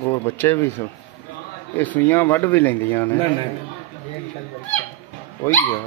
वो बच्चे भी सो ये सुइयां वड भी लेंदियां ने वही है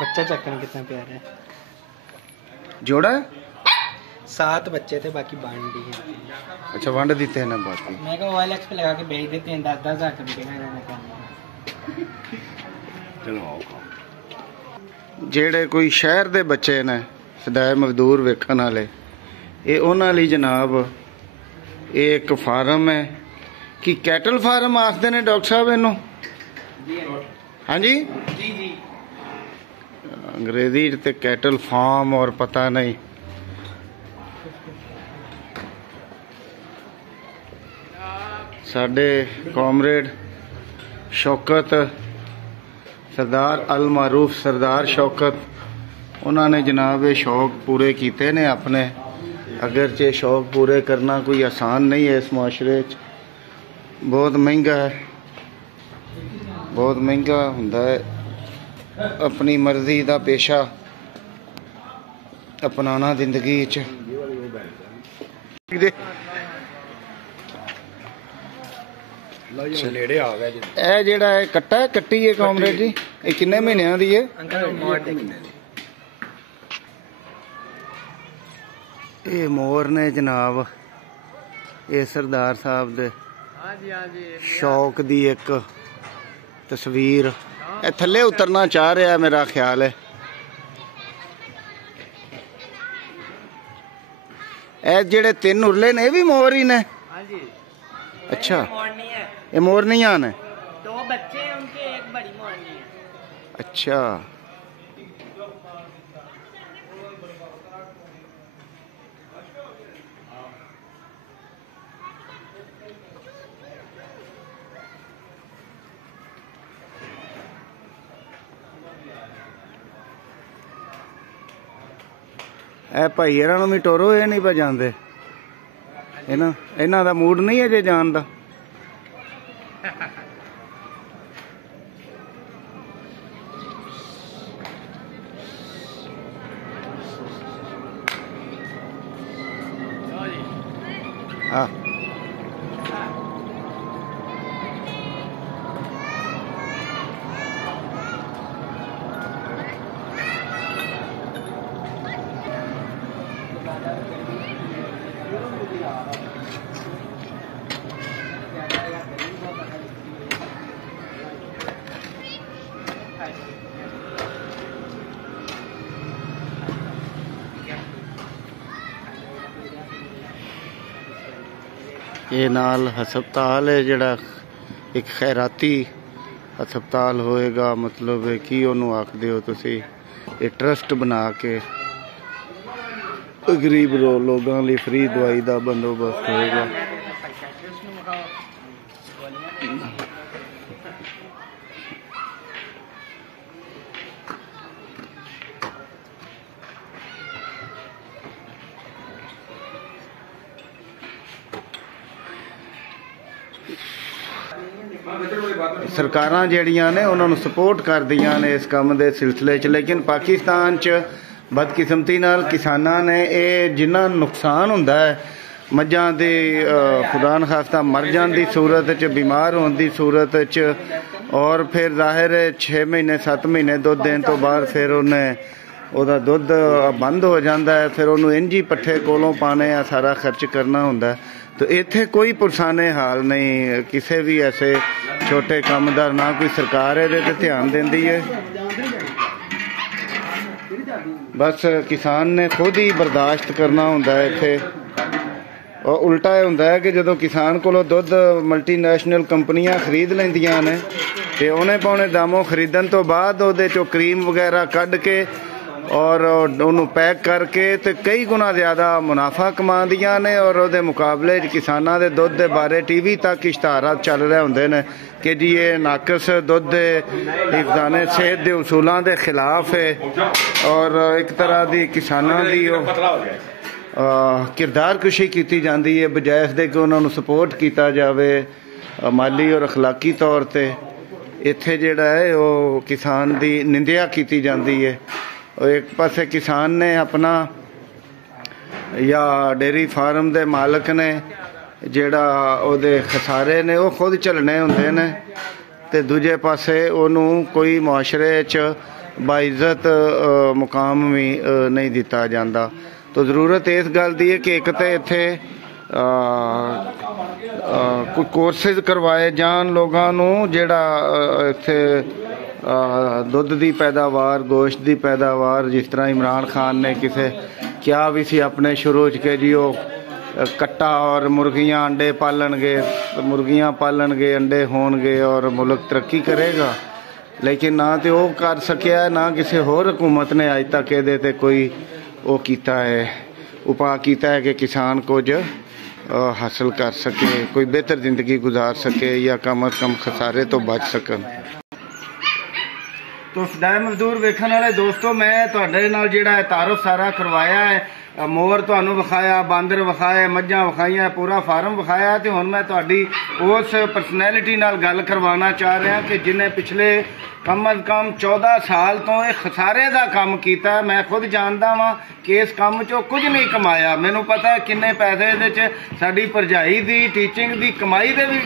बच्चा चक्कर कितना प्यारा है। जोड़ा 7 बच्चे थे बाकी बांट दिए। अच्छा वंड देते हैं ना बाकी। मैं कहा OLX पे लगा के बेच देते हैं 10,000 का बिकेगा। चलो जेड़े कोई शहर दे बच्चे ने सदाए मजदूर वेखण वाले ये उन्हां लई जनाब ये एक फार्म है कि कैटल फार्म आखते ने डॉक्टर साहब इनू। हाँ जी जी जी अंग्रेजी ते कैटल फार्म और पता नहीं। साडे कॉमरेड शौकत सरदार अल मारूफ सरदार शौकत उन्होंने जनाब ये शौक पूरे किए ने अपने। अगरचे शौक पूरे करना कोई आसान नहीं है इस मुआशरे च बहुत महंगा है बहुत महंगा हुंदा है अपनी मर्जी का पेशा अपनाना जिंदगी च। ਇਹ ਜਿਹੜਾ ਹੈ ਕੱਟਾ ਹੈ ਕੱਟੀ ਹੈ ਕਾਮਰੇਡ ਜੀ ਇਹ ਕਿੰਨੇ ਮਹੀਨਿਆਂ ਦੀ ਹੈ? ਇਹ ਮੋਰ ਨੇ ਜਨਾਬ ਇਹ ਸਰਦਾਰ ਸਾਹਿਬ ਦੇ ਸ਼ੌਕ ਦੀ ਇੱਕ ਤਸਵੀਰ। ਇਹ ਥੱਲੇ ਉਤਰਨਾ ਚਾਹ ਰਿਹਾ ਮੇਰਾ ਖਿਆਲ ਹੈ। ਇਹ ਜਿਹੜੇ 3 ਉਰਲੇ ਨੇ ਇਹ ਵੀ ਮੋਰ ਹੀ ਨੇ? अच्छा ये मोरनियां ने 2 बच्चे हैं उनके एक बड़ी मोरनी है। अच्छा ए भाई इन्हां नूं भी टोरो ये नहीं पा जांदे इन्हां दा मूड नहीं है जे जान दा। हाँ ये नाल हस्पताल है जड़ा एक खैराती हस्पताल होएगा मतलब की ओनू आखदे हो तुसी ये ट्रस्ट बना के गरीब लोगों लिए फ्री दवाई का बंदोबस्त होएगा। सरकारां जिहड़ियां ने उन्होंने सपोर्ट करदियां ने इस काम के सिलसिले च लेकिन पाकिस्तान च बदकिस्मती नाल किसानां ने ये जिन्ना नुकसान हुंदा है मझां दे खुदा न खास्ता मर जाण दी सूरत च बीमार होने की सूरत च और फिर जाहिर है 6 महीने 7 महीने दुध देने तो बाद फिर उन्हें ਉਹਦਾ ਦੁੱਧ बंद हो जाता है फिर ਉਹਨੂੰ इंजी पट्ठे कोलों पाने आ सारा खर्च करना होंदा है। तो इत्थे कोई पुरसाने हाल नहीं किसी भी ऐसे छोटे काम दा ना कोई सरकार इहदे ते ध्यान देंदी है। बस किसान ने खुद ही बर्दाश्त करना होंदा है इत्थे और उल्टा होंदा है कि जदों किसान कोलों दुध मल्टीनैशनल कंपनियां खरीद लैंदियां ने ते औने पौने दामों खरीदण तो बाद ਉਹਦੇ ਚੋਂ क्रीम वगैरह कढ़ के और उन्होंने पैक करके तो कई गुना ज़्यादा मुनाफा कमांदियां ने और उसदे मुकाबले किसानां दे दुध दे बारे टीवी तक इश्तहार चल रहे होंदे ने कि जी ये नाकस दुध दे हिफाज़ाने सेहत के उसूलों के खिलाफ है और एक तरह की किसानां दी किरदार कुशी की जाती है बजाय इसदे कि उन्होंने सपोर्ट किया जाए ਮਾਲੀ ਔਰ ਅਖਲਾਕੀ ਤੌਰ ਤੇ ਇੱਥੇ ਜਿਹੜਾ ਹੈ ਉਹ ਕਿਸਾਨ ਦੀ ਨਿੰਦਿਆ ਕੀਤੀ ਜਾਂਦੀ ਹੈ। ਉਹ ਇੱਕ ਪਾਸੇ ਕਿਸਾਨ ਨੇ ਆਪਣਾ ਜਾਂ ਡੇਅਰੀ ਫਾਰਮ ਦੇ ਮਾਲਕ ਨੇ ਜਿਹੜਾ ਉਹਦੇ ਖਸਾਰੇ ਨੇ ਉਹ ਖੁਦ ਝੱਲਣੇ ਹੁੰਦੇ ਨੇ, ਤੇ ਦੂਜੇ ਪਾਸੇ ਉਹਨੂੰ ਕੋਈ ਮੁਆਸ਼ਰੇ 'ਚ ਬਾਇਜ਼ਤ ਮੁਕਾਮ ਵੀ ਨਹੀਂ ਦਿੱਤਾ ਜਾਂਦਾ। ਤਾਂ ਜ਼ਰੂਰਤ ਇਸ ਗੱਲ ਦੀ ਹੈ ਕਿ ਇੱਕ ਤਾਂ ਇੱਥੇ ਕੋਈ ਕੋਰਸਿਸ ਕਰਵਾਏ ਜਾਣ ਲੋਕਾਂ ਨੂੰ, ਜਿਹੜਾ ਇੱਥੇ ਦੁੱਧ ਦੀ ਪੈਦਾਵਾਰ, ਗੋਸ਼ਤ ਦੀ ਪੈਦਾਵਾਰ, ਜਿਸ ਤਰ੍ਹਾਂ ਇਮਰਾਨ ਖਾਨ ਨੇ ਕਿਸੇ ਕਿਹਾ ਵੀ ਸੀ ਆਪਣੇ ਸ਼ੁਰੂ 'ਚ ਕਿ ਜੀ ਉਹ ਕੱਟਾ ਔਰ ਮੁਰਗੀਆਂ ਅੰਡੇ ਪਾਲਣਗੇ, ਮੁਰਗੀਆਂ ਪਾਲਣਗੇ, ਅੰਡੇ ਹੋਣਗੇ ਔਰ ਮੁਲਕ ਤਰੱਕੀ ਕਰੇਗਾ, ਲੇਕਿਨ ਨਾ ਤੇ ਉਹ ਕਰ ਸਕਿਆ, ਨਾ ਕਿਸੇ ਹੋਰ ਹਕੂਮਤ ਨੇ ਅੱਜ ਤੱਕ ਇਹਦੇ ਤੇ ਕੋਈ ਉਹ ਕੀਤਾ ਹੈ, ਉਪਾਅ ਕੀਤਾ ਹੈ ਕਿ ਕਿਸਾਨ ਕੁਝ ਹਾਸਲ ਕਰ ਸਕੇ, ਕੋਈ ਬਿਹਤਰ ਜ਼ਿੰਦਗੀ ਗੁਜ਼ਾਰ ਸਕੇ ਜਾਂ ਕਮ ਅਜ਼ ਕਮ ਖਸਾਰੇ ਤੋਂ ਬਚ ਸਕਣ। ਤੋ ਸਦਾਈ ਮਜ਼ਦੂਰ ਵੇਖਣ ਵਾਲੇ ਦੋਸਤੋ, ਮੈਂ ਤੁਹਾਡੇ ਨਾਲ ਜਿਹੜਾ ਤਾਰਫ ਸਾਰਾ ਕਰਵਾਇਆ ਹੈ, ਮੋਰ ਤੁਹਾਨੂੰ ਵਿਖਾਇਆ, ਬਾਂਦਰ ਵਿਖਾਏ, ਮੱਝਾਂ ਵਿਖਾਈਆਂ, ਪੂਰਾ ਫਾਰਮ ਵਿਖਾਇਆ, ਤੇ ਹੁਣ ਮੈਂ ਤੁਹਾਡੀ ਉਸ ਪਰਸਨੈਲਿਟੀ ਨਾਲ ਗੱਲ ਕਰਵਾਉਣਾ ਚਾਹ ਰਿਹਾ ਕਿ ਜਿਹਨੇ ਪਿਛਲੇ ਕਮ ਅਜ਼ ਕਮ 14 ਸਾਲ ਤੋਂ ਇਹ ਖਸਾਰੇ ਦਾ ਕੰਮ ਕੀਤਾ। ਮੈਂ ਖੁਦ ਜਾਣਦਾ ਵਾਂ ਕਿ ਇਸ ਕੰਮ 'ਚੋਂ ਕੁਝ ਨਹੀਂ ਕਮਾਇਆ। ਮੈਨੂੰ ਪਤਾ ਕਿੰਨੇ ਪੈਸੇ ਇਹਦੇ 'ਚ ਸਾਡੀ ਭਰਜਾਈ ਦੀ ਟੀਚਿੰਗ ਦੀ ਕਮਾਈ ਦੇ ਵੀ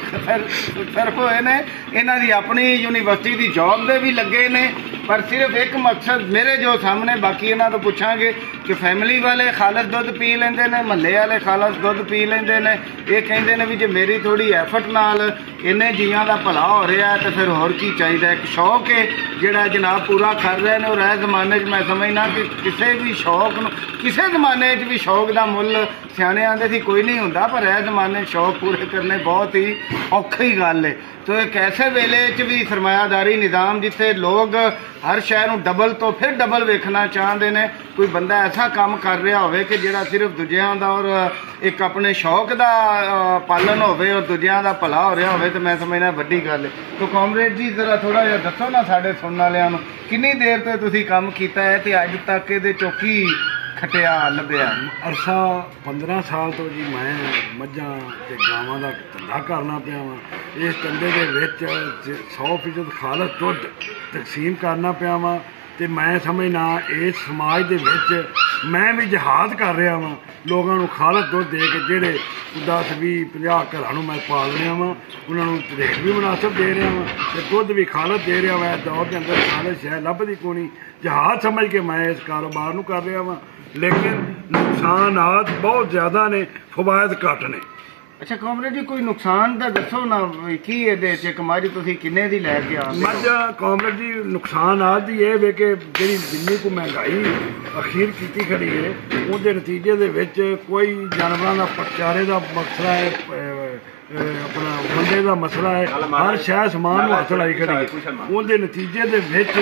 ਸਰਫ ਹੋਏ ਨੇ, ਇਹਨਾਂ ਦੀ ਆਪਣੀ ਯੂਨੀਵਰਸਿਟੀ ਦੀ ਜੌਬ ਦੇ ਵੀ ਲੱਗੇ ਨੇ, ਪਰ ਸਿਰਫ ਇੱਕ ਮਕਸਦ ਮੇਰੇ ਜੋ ਸਾਹਮਣੇ, ਬਾਕੀ ਇਹਨਾਂ ਤੋਂ ਪੁੱਛਾਂਗੇ ਕਿ ਫੈਮਿਲੀ ਵਾਲੇ ਖਾਲਸ ਦੁੱਧ ਪੀ ਲੈਂਦੇ ਨੇ, ਮਹੱਲੇ ਵਾਲੇ ਖਾਲਸ ਦੁੱਧ ਪੀ ਲੈਂਦੇ ਨੇ, ਇਹ ਕਹਿੰਦੇ ਨੇ ਵੀ ਜੇ ਮੇਰੀ ਥੋੜੀ ਐਫਰਟ ਨਾਲ ਇੰਨੇ ਜੀਆਂ ਦਾ ਭਲਾ ਹੋ ਰਿਹਾ ਤੇ ਫਿਰ ਹੋਰ ਕੀ ਚਾਹੀਦਾ। ਇੱਕ ਸ਼ੌਕ ਹੈ ਜਿਹੜਾ ਜਨਾਬ ਪੂਰਾ ਕਰ ਰਹੇ ਨੇ, ਔਰ ਇਹ ਜ਼ਮਾਨੇ 'ਚ ਮੈਂ ਸਮਝਣਾ ਕਿ ਕਿਸੇ ਵੀ ਸ਼ੌਕ ਨੂੰ, ਕਿਸੇ ਜ਼ਮਾਨੇ 'ਚ ਵੀ ਸ਼ੌਕ ਦਾ ਮੁੱਲ ਸਿਆਣੇ ਆਂਦੇ ਸੀ ਕੋਈ ਨਹੀਂ ਹੁੰਦਾ, ਪਰ ਇਹ ਜ਼ਮਾਨੇ 'ਚ ਸ਼ੌਕ ਪੂਰੇ ਕਰਨੇ ਬਹੁਤ ਹੀ ਔਖੀ ਗੱਲ ਹੈ। ਤੋ ਇੱਕ ਐਸੇ ਵੇਲੇ 'ਚ ਵੀ ਸਰਮਾਇਆਦਾਰੀ ਨਿਜ਼ਾਮ ਜਿੱਥੇ ਲੋਕ ਹਰ ਸ਼ੈ ਨੂੰ ਡਬਲ ਤੋਂ ਫਿਰ ਡਬਲ ਵੇਖਣਾ ਚਾਹੁੰਦੇ ਨੇ, ਕੋਈ ਬੰਦਾ ਐਸਾ ਕੰਮ ਕਰ ਰਿਹਾ ਹੋਵੇ ਕਿ ਜਿਹੜਾ ਸਿਰਫ ਦੂਜਿਆਂ ਦਾ ਔਰ ਇੱਕ ਆਪਣੇ ਸ਼ੌਕ ਦਾ ਪਾਲਣ ਹੋਵੇ ਔਰ ਦੂਜਿਆਂ ਦਾ ਭਲਾ ਹੋ ਰਿਹਾ ਹੋਵੇ, ਤੇ ਮੈਂ ਸਮਝਦਾ ਵੱਡੀ ਗੱਲ ਹੈ। ਤੋ ਕਾਮਰੇਡ ਜੀ ਜ਼ਰਾ ਥੋੜਾ ਜਿਹਾ ਦੱਸੋ ਨਾ ਸਾਡੇ ਸੁਣਨ ਵਾਲਿਆਂ ਨੂੰ, ਕਿੰਨੀ ਦੇਰ ਤੋਂ ਤੁਸੀਂ ਕੰਮ ਕੀਤਾ ਹੈ ਤੇ ਅੱਜ ਤੱਕ ਇਹਦੇ ਚੋਂ ਕੀ ਖਟਿਆ ਲੱਭਿਆ? ਅਰਸਾ 15 ਸਾਲ ਤੋਂ ਜੀ ਮੈਂ ਮੱਝਾਂ ਤੇ ਗਾਵਾਂ ਦਾ ਧੰਦਾ ਕਰਨਾ ਪਿਆ ਵਾਂ। ਇਸ ਧੰਦੇ ਦੇ ਵਿੱਚ 100% ਖਾਲਸ ਦੁੱਧ ਤਕਸੀਮ ਕਰਨਾ ਪਿਆ ਵਾਂ, ਤੇ ਮੈਂ ਸਮਝਣਾ ਇਸ ਸਮਾਜ ਦੇ ਵਿੱਚ ਮੈਂ ਵੀ ਜਹਾਦ ਕਰ ਰਿਹਾ ਵਾਂ, ਲੋਕਾਂ ਨੂੰ ਖਾਲਸ ਦੁੱਧ ਦੇ ਕੇ ਜਿਹੜੇ 10, 20, 50 ਘਰਾਂ ਨੂੰ ਮੈਂ ਪਾਲ ਰਿਹਾ ਵਾਂ, ਉਹਨਾਂ ਨੂੰ ਰੇਟ ਵੀ ਮੁਨਾਸਬ ਦੇ ਰਿਹਾ ਵਾਂ ਤੇ ਦੁੱਧ ਵੀ ਖਾਲਸ ਦੇ ਰਿਹਾ ਵਾਂ। ਦੌਰ ਦੇ ਅੰਦਰ ਖਾਲਸ ਸ਼ੈ ਲੱਭਦੀ ਕੋਣੀ, ਜਹਾਦ ਸਮਝ ਕੇ ਮੈਂ ਇਸ ਕਾਰੋਬਾਰ ਨੂੰ ਕਰ ਰਿਹਾ ਵਾਂ, ਲੇਕਿਨ ਨੁਕਸਾਨਾਤ ਬਹੁਤ ਜ਼ਿਆਦਾ ਨੇ, ਫਵਾਇਦ ਘੱਟ ਨੇ। ਅੱਛਾ ਕਾਮਰੇਡ ਜੀ, ਕੋਈ ਨੁਕਸਾਨ ਦਾ ਦੱਸੋ ਨਾ, ਕੀ ਇਹਦੇ 'ਚ ਇੱਕ ਮੱਝ ਤੁਸੀਂ ਕਿੰਨੇ ਦੀ ਲੈ ਕੇ ਆ? ਮੱਝ ਕਾਮਰੇਡ ਜੀ ਨੁਕਸਾਨਾਤ ਦੀ ਇਹ ਵੇ ਕਿ ਜਿਹੜੀ ਜਿੰਨੀ ਕੁ ਮਹਿੰਗਾਈ ਅਖੀਰ ਕੀਤੀ ਖੜੀ ਹੈ, ਉਹਦੇ ਨਤੀਜੇ ਦੇ ਵਿੱਚ ਕੋਈ ਜਾਨਵਰਾਂ ਦਾ ਚਾਰੇ ਦਾ ਮਸਲਾ ਹੈ, ਆਪਣਾ ਬੰਦੇ ਦਾ ਮਸਲਾ ਹੈ, ਹਰ ਸ਼ੈ ਸਮਾਨ ਨੂੰ ਹੱਥ ਲਾਈ ਖੜੀ ਹੈ। ਉਹਦੇ ਨਤੀਜੇ ਦੇ ਵਿੱਚ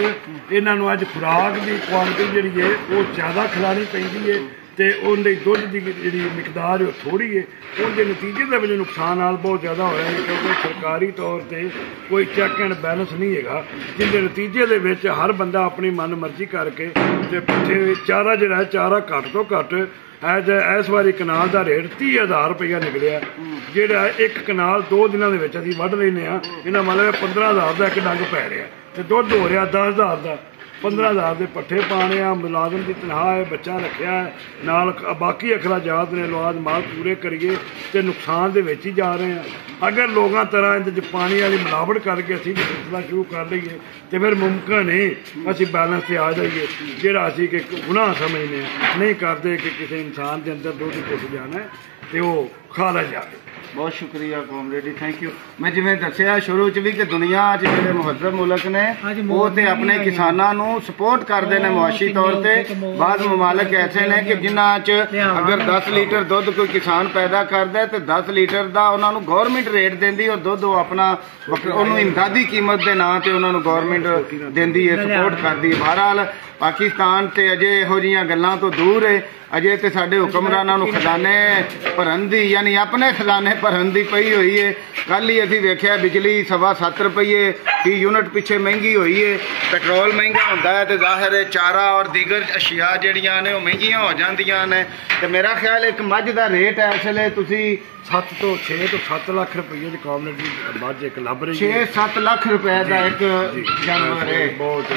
ਇਹਨਾਂ ਨੂੰ ਅੱਜ ਖੁਰਾਕ ਦੀ ਕੁਆਂਟਿਟੀ ਜਿਹੜੀ ਹੈ ਉਹ ਜ਼ਿਆਦਾ ਖਿਲਾਣੀ ਪੈਂਦੀ ਹੈ, ਤੇ ਉਹਦੇ ਦੁੱਧ ਦੀ ਜਿਹੜੀ ਮਿਕਦਾਰ ਉਹ ਥੋੜ੍ਹੀ ਹੈ। ਉਹਦੇ ਨਤੀਜੇ ਦੇ ਵਿੱਚ ਨੁਕਸਾਨ ਨਾਲ ਬਹੁਤ ਜ਼ਿਆਦਾ ਹੋਇਆ ਹੈ, ਕਿਉਂਕਿ ਸਰਕਾਰੀ ਤੌਰ 'ਤੇ ਕੋਈ ਚੈੱਕ ਐਂਡ ਬੈਲੈਂਸ ਨਹੀਂ ਹੈਗਾ, ਜਿਹਦੇ ਨਤੀਜੇ ਦੇ ਵਿੱਚ ਹਰ ਬੰਦਾ ਆਪਣੀ ਮਨ ਮਰਜ਼ੀ ਕਰਕੇ ਤੇ ਪੱਠੇ ਚਾਰਾ ਜਿਹੜਾ ਚਾਰਾ ਘੱਟ ਤੋਂ ਘੱਟ ਇਸ ਵਾਰੀ ਕਨਾਲ ਦਾ ਰੇਟ 30,000 ਰੁਪਇਆ ਨਿਕਲਿਆ, ਜਿਹੜਾ ਇੱਕ ਕਨਾਲ 2 ਦਿਨਾਂ ਦੇ ਵਿੱਚ ਅਸੀਂ ਵੱਢ ਲੈਂਦੇ ਹਾਂ। ਇਹਨਾਂ ਮਤਲਬ 15,000 ਦਾ ਇੱਕ ਡੰਗ ਪੈ ਰਿਹਾ, ਤੇ ਦੁੱਧ ਹੋ ਰਿਹਾ 10,000 ਦਾ। 15,000 ਦੇ ਪੱਠੇ ਪਾਣੇ ਆ, ਮੁਲਾਜ਼ਮ ਦੀ ਤਨਖਾਹ ਹੈ, ਬੱਚਾ ਰੱਖਿਆ ਹੈ, ਨਾਲ ਬਾਕੀ ਅਖਰਾਜਾਤ ਨੇ, ਲਵਾਜ਼ ਮਾਲ ਪੂਰੇ ਕਰੀਏ ਤੇ ਨੁਕਸਾਨ ਦੇ ਵਿੱਚ ਹੀ ਜਾ ਰਹੇ ਹਾਂ। ਅਗਰ ਲੋਕਾਂ ਤਰ੍ਹਾਂ ਇਹਦੇ 'ਚ ਪਾਣੀ ਵਾਲੀ ਮਿਲਾਵਟ ਕਰਕੇ ਅਸੀਂ ਸਿਲਸਿਲਾ ਸ਼ੁਰੂ ਕਰ ਲਈਏ ਤੇ ਫਿਰ ਮੁਮਕਿਨ ਹੈ ਅਸੀਂ ਬੈਲੈਂਸ 'ਤੇ ਆ ਜਾਈਏ, ਜਿਹੜਾ ਅਸੀਂ ਕਿ ਗੁਨਾਹ ਸਮਝਦੇ ਹਾਂ, ਨਹੀਂ ਕਰਦੇ ਕਿ ਕਿਸੇ ਇਨਸਾਨ ਦੇ ਅੰਦਰ ਦੁੱਧ ਘੁੱਟ ਜਾਣਾ ਤੇ ਉਹ ਖਾ ਲਿਆ ਜਾਵੇ। ਬਹੁਤ ਸ਼ੁਕਰੀਆ ਕਾਮਰੇਡ ਜੀ, ਥੈਂਕ ਯੂ। ਮੈਂ ਜਿਵੇਂ ਦੱਸਿਆ ਸ਼ੁਰੂ 'ਚ ਵੀ ਕਿ ਦੁਨੀਆ 'ਚ ਜਿਹੜੇ ਮੁਹੱਜ਼ਬ ਮੁਲਕ ਨੇ ਉਹ ਤੇ ਆਪਣੇ ਕਿਸਾਨਾਂ ਨੂੰ ਸਪੋਰਟ ਕਰਦੇ ਨੇ ਮੁਆਸ਼ੀ ਤੌਰ ਤੇ। ਬਾਜ਼ ਮਮਾਲਕ ਐਸੇ ਨੇ ਕਿ ਜਿਨ੍ਹਾਂ 'ਚ ਅਗਰ 10 ਲੀਟਰ ਦੁੱਧ ਕੋਈ ਕਿਸਾਨ ਪੈਦਾ ਕਰਦਾ ਤੇ 10 ਲੀਟਰ ਦਾ ਉਹਨਾਂ ਨੂੰ ਗੌਰਮੈਂਟ ਰੇਟ ਦਿੰਦੀ, ਔਰ ਦੁੱਧ ਉਹ ਆਪਣਾ ਉਹਨੂੰ ਇਮਦਾਦੀ ਕੀਮਤ ਦੇ ਨਾਂ ਤੇ ਉਹਨਾਂ ਨੂੰ ਗੌਰਮੈਂਟ ਦਿੰਦੀ ਹੈ, ਸਪੋਰਟ ਕਰਦੀ ਹੈ। ਬਹਰਹਾਲ ਪਾਕਿਸਤਾਨ ਤੇ ਅਜੇ ਇਹੋ ਜਿਹੀਆਂ ਗੱਲਾਂ ਤੋਂ ਦੂਰ ਹੈ। ਅਜੇ ਤੇ ਸਾਡੇ ਹੁਕਮਰਾਨਾਂ ਨੂੰ ਖਜ਼ਾਨੇ ਭਰਨ ਦੀ ਯਾਨੀ ਆਪਣੇ ਖਜ਼ਾਨੇ ਭਰਨ ਦੀ ਪਈ ਹੋਈ ਹੈ। ਕੱਲ ਹੀ ਅਸੀਂ ਵੇਖਿਆ ਬਿਜਲੀ 7.25 ਰੁਪਏ ਫੀ ਯੂਨਿਟ ਪਿੱਛੇ ਮਹਿੰਗੀ ਹੋਈ ਹੈ। ਪੈਟਰੋਲ ਮਹਿੰਗਾ ਹੁੰਦਾ ਹੈ ਤੇ ਜ਼ਾਹਿਰ ਹੈ ਚਾਰਾ ਔਰ ਦੀਗਰ ਅਸ਼ਿਆ ਜਿਹੜੀਆਂ ਨੇ ਉਹ ਮਹਿੰਗੀਆਂ ਹੋ ਜਾਂਦੀਆਂ ਨੇ। ਤੇ ਮੇਰਾ ਖਿਆਲ ਇੱਕ ਮੱਝ ਦਾ ਰੇਟ ਹੈ ਇਸ ਵੇਲੇ ਤੁਸੀਂ 6 ਤੋਂ 7 ਲੱਖ ਰੁਪਏ ਦੀ ਕਾਮਰੇਟ ਦੀ ਮੱਝ ਇੱਕ ਲੱਭ ਰਹੀ ਹੈ। 6-7 ਲੱਖ ਰੁਪਏ ਦਾ ਇੱਕ ਜਾਨਵਰ ਹੈ ਬਹੁਤ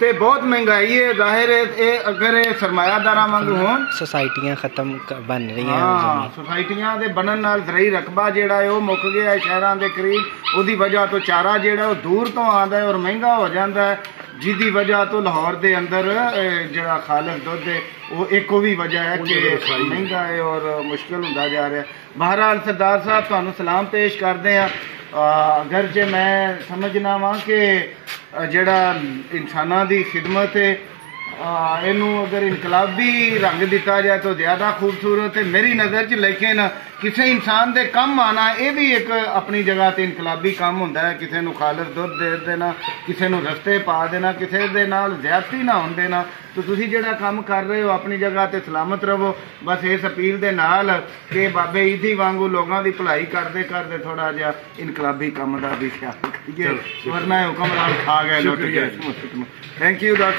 ਤੇ ਬਹੁਤ ਮਹਿੰਗਾਈ ਹੈ। ਜ਼ਾਹਿਰ ਹੈ ਇਹ ਅਗਰ ਇਹ ਸਰਮਾਇਆਦਾਰਾਂ ਵਾਂਗ ਹੋਣ सोसाइटियां खत्म बन रही हैं ਹਾਂ ਸੁਸਾਇਟੀਆਂ ਦੇ ਬਣਨ ਨਾਲ ਜ਼ਰਈ ਰਕਬਾ ਜਿਹੜਾ ਹੈ ਉਹ ਮੁੱਕ ਗਿਆ ਹੈ ਸ਼ਹਿਰਾਂ ਦੇ ਕਰੀਬ। ਉਹਦੀ ਵਜ੍ਹਾ ਤੋਂ ਚਾਰਾ ਜਿਹੜਾ ਉਹ ਦੂਰ ਤੋਂ ਆਉਂਦਾ ਹੈ ਔਰ ਮਹਿੰਗਾ ਹੋ ਜਾਂਦਾ ਹੈ, ਜਿਹਦੀ ਵਜ੍ਹਾ ਤੋਂ ਲਾਹੌਰ ਦੇ ਅੰਦਰ ਜਿਹੜਾ ਖਾਲਸ ਦੁੱਧ ਹੈ ਉਹ ਇੱਕ ਉਹ ਵੀ ਵਜ੍ਹਾ ਹੈ ਕਿ ਮਹਿੰਗਾ ਹੈ ਔਰ ਮੁਸ਼ਕਿਲ ਹੁੰਦਾ ਜਾ ਰਿਹਾ। ਬਹਰਹਾਲ ਸਰਦਾਰ ਸਾਹਿਬ ਤੁਹਾਨੂੰ ਸਲਾਮ ਪੇਸ਼ ਕਰਦੇ ਹਾਂ। ਅਗਰ ਜੇ ਮੈਂ ਸਮਝਣਾ ਵਾਂ ਕਿ ਜਿਹੜਾ ਇਨਸਾਨਾਂ ਦੀ ਖਿਦਮਤ ਹੈ ਇਹਨੂੰ ਅਗਰ ਇਨਕਲਾਬੀ ਰੰਗ ਦਿੱਤਾ ਜਾਏ ਤਾਂ ਜ਼ਿਆਦਾ ਖੂਬਸੂਰਤ ਹੈ ਮੇਰੀ ਨਜ਼ਰ 'ਚ। ਲੇਕਿਨ ਕਿਸੇ ਇਨਸਾਨ ਦੇ ਕੰਮ ਆਉਣਾ ਇਹ ਵੀ ਇੱਕ ਆਪਣੀ ਜਗ੍ਹਾ ਤੇ ਇਨਕਲਾਬੀ ਕੰਮ ਹੁੰਦਾ ਹੈ। ਕਿਸੇ ਨੂੰ ਖਾਲਸ ਦੁੱਧ ਦੇ ਦੇਣਾ, ਕਿਸੇ ਨੂੰ ਰਸਤੇ ਪਾ ਦੇਣਾ, ਕਿਸੇ ਦੇ ਨਾਲ ਜ਼ਿਆਦਤੀ ਨਾ ਹੋਣ ਦੇਣਾ। तो तुसी जेड़ा काम कर रहे हो अपनी जगह ते सलामत रहो। बस इस अपील दे नाल कि बाबे ईदी वांगू लोगों की भलाई करते करते थोड़ा जिहा इनकलाबी काम का भी ख्याल रखिए, वरना हुक्मरान खा गए लुट गए। Thank you doctor.